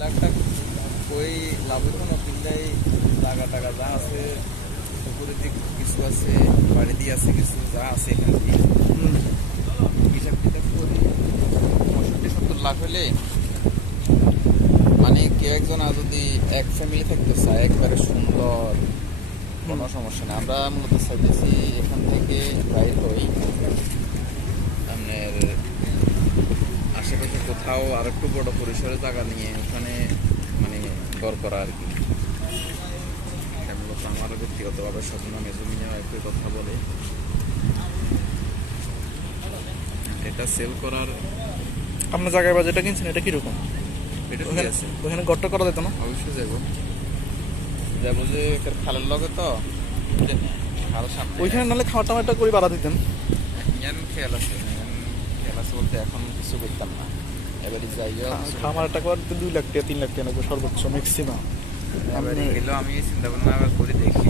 লাখটা কই লাভের কোনো কিনলেই টাকা টাকা যা আছে উপরের দিক কিছু আছে, বাড়ি দিয়ে আছে কিছু, যা আছে এখান থেকে হিসাব টিসাব করি 65-70 লাখ হলে মানে কেউ একজন আর যদি এক ফ্যামিলি থাকতে চায় একবারে সুন্দর, কোনো সমস্যা নেই। আমরা মূলত চাইতেছি এখান থেকে বাইর হই আপনার আশেপাশে কোথাও আর একটু বড় পরিসরে জায়গা নিয়ে ওখানে মানে ঘর করা আর কি। মূলত আমারও ব্যক্তিগতভাবে স্বপ্ন জমি নেওয়া একটু কথা বলে এটা সেল করার। আপনার জায়গায় বাজেটটা কিনছেন এটা কিরকম? এটা ঠিক ওখানে আছে, ওখানে ঘরটা করা যেত না? অবশ্যই যাবো যাবো যে এটার খালের লগে তো খাল সামনে ওইখানে নাহলে খাওয়া টাওয়াটা করে বাড়া দিতেন। খেয়াল আছে, খেয়াল আছে বলতে এখন কিছু করতাম না, এবারে যাইও খামার একটা করতে 2 লাখ টাকা 3 লাখ টাকা লাগবে সর্বোচ্চ ম্যাক্সিমাম। এবারে গেলেও আমি চিন্তা ভাবনা করি দেখি